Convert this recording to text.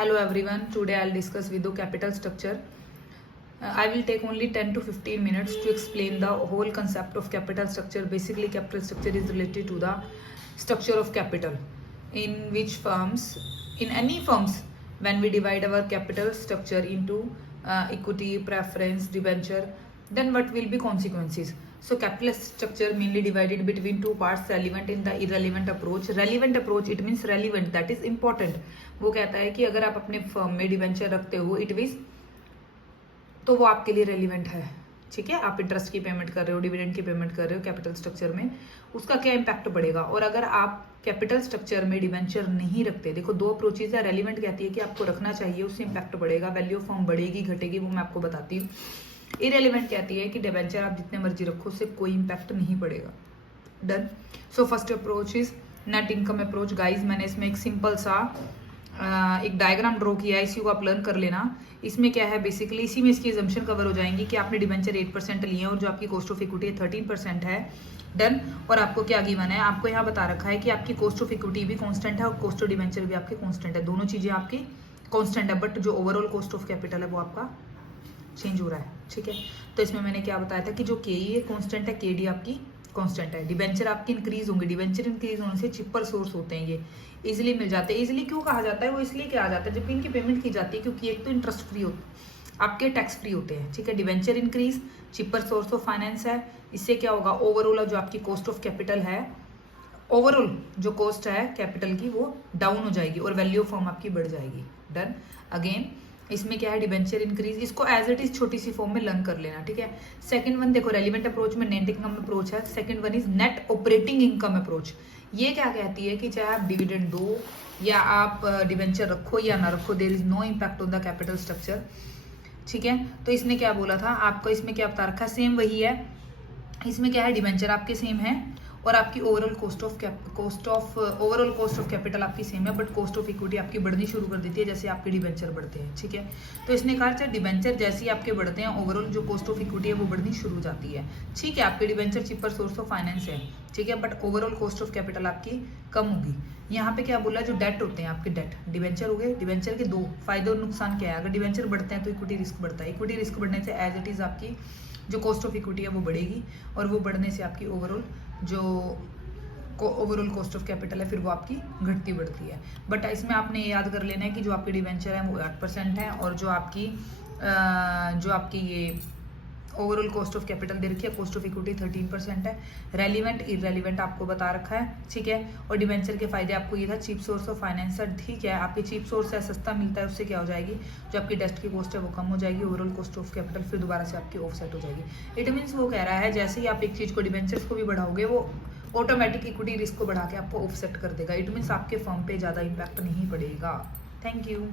Hello everyone, today I'll discuss with you capital structure. I will take only 10 to 15 minutes to explain the whole concept of capital structure. Basically, capital structure is related to the structure of capital. In which firms, in any firms, when we divide our capital structure into equity, preference, debenture, then what will be consequences? So capital structure mainly divided between two parts, relevant in the irrelevant approach. Relevant approach, it means relevant, that is important. वो कहता है कि अगर आप अपने firm में debenture रखते हो, इट मीन्स तो वो आपके लिए रेलिवेंट है. ठीक है, आप इंटरेस्ट की पेमेंट कर रहे हो, डिविडेंड की पेमेंट कर रहे हो कैपिटल स्ट्रक्चर में, उसका क्या इंपैक्ट पड़ेगा. और अगर आप कैपिटल स्ट्रक्चर में डिवेंचर नहीं रखते, देखो दो अप्रोचेज है. रेलिवेंट कहती है कि आपको रखना चाहिए, उससे इंपैक्ट पड़ेगा, वैल्यू ऑफ फर्म बढ़ेगी घटेगी, वो मैं आपको बताती हूँ. इरेलीवेंट कहती है कि डिवेंचर आप जितने मर्जी रखो, उससे कोई इंपैक्ट नहीं पड़ेगा. Done. So first approach is net income approach. Guys मैंने इसमें एक सिंपल सा एक डायग्राम ड्रॉ किया है, इसी को आप लर्न कर लेना. इसमें क्या है, बेसिकली इसी में इसकी एजम्पशन कवर हो जाएंगी कि आपने डिवेंचर 8% लिए हैं और जो आपकी कॉस्ट ऑफ इक्विटी 13% है. डन. और आपको क्या गिवन है, आपको यहाँ बता रखा है कि आपकी कॉस्ट ऑफ इक्विटी भी कांस्टेंट है और कॉस्ट ऑफ डिवेंचर भी आपकी कांस्टेंट है. दोनों चीजें आपकी कांस्टेंट है, बट जो ओवरऑल कॉस्ट ऑफ कैपिटल है वो आपका चेंज हो रहा है. ठीक है, तो इसमें मैंने क्या बताया था कि जो के ई कांस्टेंट है, के डी आपकी कांस्टेंट है. डिवेंचर आपकी इंक्रीज होंगे, डिवेंचर इंक्रीज होने से चिपर सोर्स होते हैं, ये इजिली मिल जाते हैं. इजिली क्यों कहा जाता है, वो इसलिए कहा जाता है जबकि इनकी पेमेंट की जाती है, क्योंकि एक तो इंटरेस्ट फ्री होते आपके, टैक्स फ्री होते हैं. ठीक है, debenture increase, cheaper source of finance है. इससे क्या होगा, ओवरऑल जो आपकी कॉस्ट ऑफ कैपिटल है, ओवरऑल जो कॉस्ट है कैपिटल की वो डाउन हो जाएगी और वैल्यू ऑफ फर्म आपकी बढ़ जाएगी. डन. अगेन इसमें क्या है, डिवेंचर इंक्रीज, इसको एज इट इज छोटी सी फॉर्म में लर्न कर लेना. ठीक है. सेकंड वन देखो, रेलिवेंट अप्रोच में नेट इनकम अप्रोच है. Second one is net operating income approach. ये क्या कहती है कि चाहे आप डिविडेंड दो या आप डिवेंचर रखो या ना रखो, there is no impact on the capital structure. ठीक है, तो इसने क्या बोला था आपको, इसमें क्या बता रखा है, सेम वही है. इसमें क्या है, डिवेंचर आपके सेम है और आपकी ओवरऑल कॉस्ट ऑफ कैपिटल आपकी सेम है, बट कॉस्ट ऑफ इक्विटी आपकी बढ़नी शुरू कर देती है जैसे आपके डिवेंचर बढ़ते हैं. ठीक है, तो इसने कहा चाहे डिवेंचर जैसे ही आपके बढ़ते हैं, ओवरऑल जो कॉस्ट ऑफ इक्विटी है वो बढ़नी शुरू हो जाती है. ठीक है, आपके debenture cheaper source of finance है. ठीक है, but overall cost of capital आपकी कम होगी. यहाँ पे क्या बोला, जो डेट होते हैं आपके, डेट डिवेंचर हो गए. डिवेंचर के दो फायदे और नुकसान क्या है, अगर डिवेंचर बढ़ते हैं तो इक्विटी रिस्क बढ़ता है. इक्विटी रिस्क बढ़ने से एज इट इज आपकी जो कॉस्ट ऑफ इक्विटी है वो बढ़ेगी और वो बढ़ने से आपकी ओवरऑल जो ओवरऑल कॉस्ट ऑफ कैपिटल है फिर वो आपकी घटती बढ़ती है. बट इसमें आपने ये याद कर लेना है कि जो आपकी डिवेंचर है वो 8% है और जो आपकी ये ओवरऑल कॉस्ट ऑफ कैपिटल दे रखी है, कॉस्ट ऑफ इक्विटी 13% है. रेलिवेंट इररेलिवेंट आपको बता रखा है. ठीक है, और डिवेंचर के फायदे आपको ये था, चीप सोर्स ऑफ फाइनेंस है. ठीक है, आपकी चीप सोर्स है, सस्ता मिलता है, उससे क्या हो जाएगी, जो आपकी डेस्ट की कॉस्ट है वो कम हो जाएगी, ओवरऑल कॉस्ट ऑफ कैपिटल फिर दोबारा से आपकी ऑफसेट हो जाएगी. इट मीन्स वो कह रहा है जैसे ही आप एक चीज़ को डिवेंचर्स को भी बढ़ाओगे, वो ऑटोमेटिक इक्विटी रिस्क को बढ़ा के आपको ऑफसेट कर देगा. इट मीन्स आपके फर्म पे ज़्यादा इम्पैक्ट नहीं पड़ेगा. Thank you.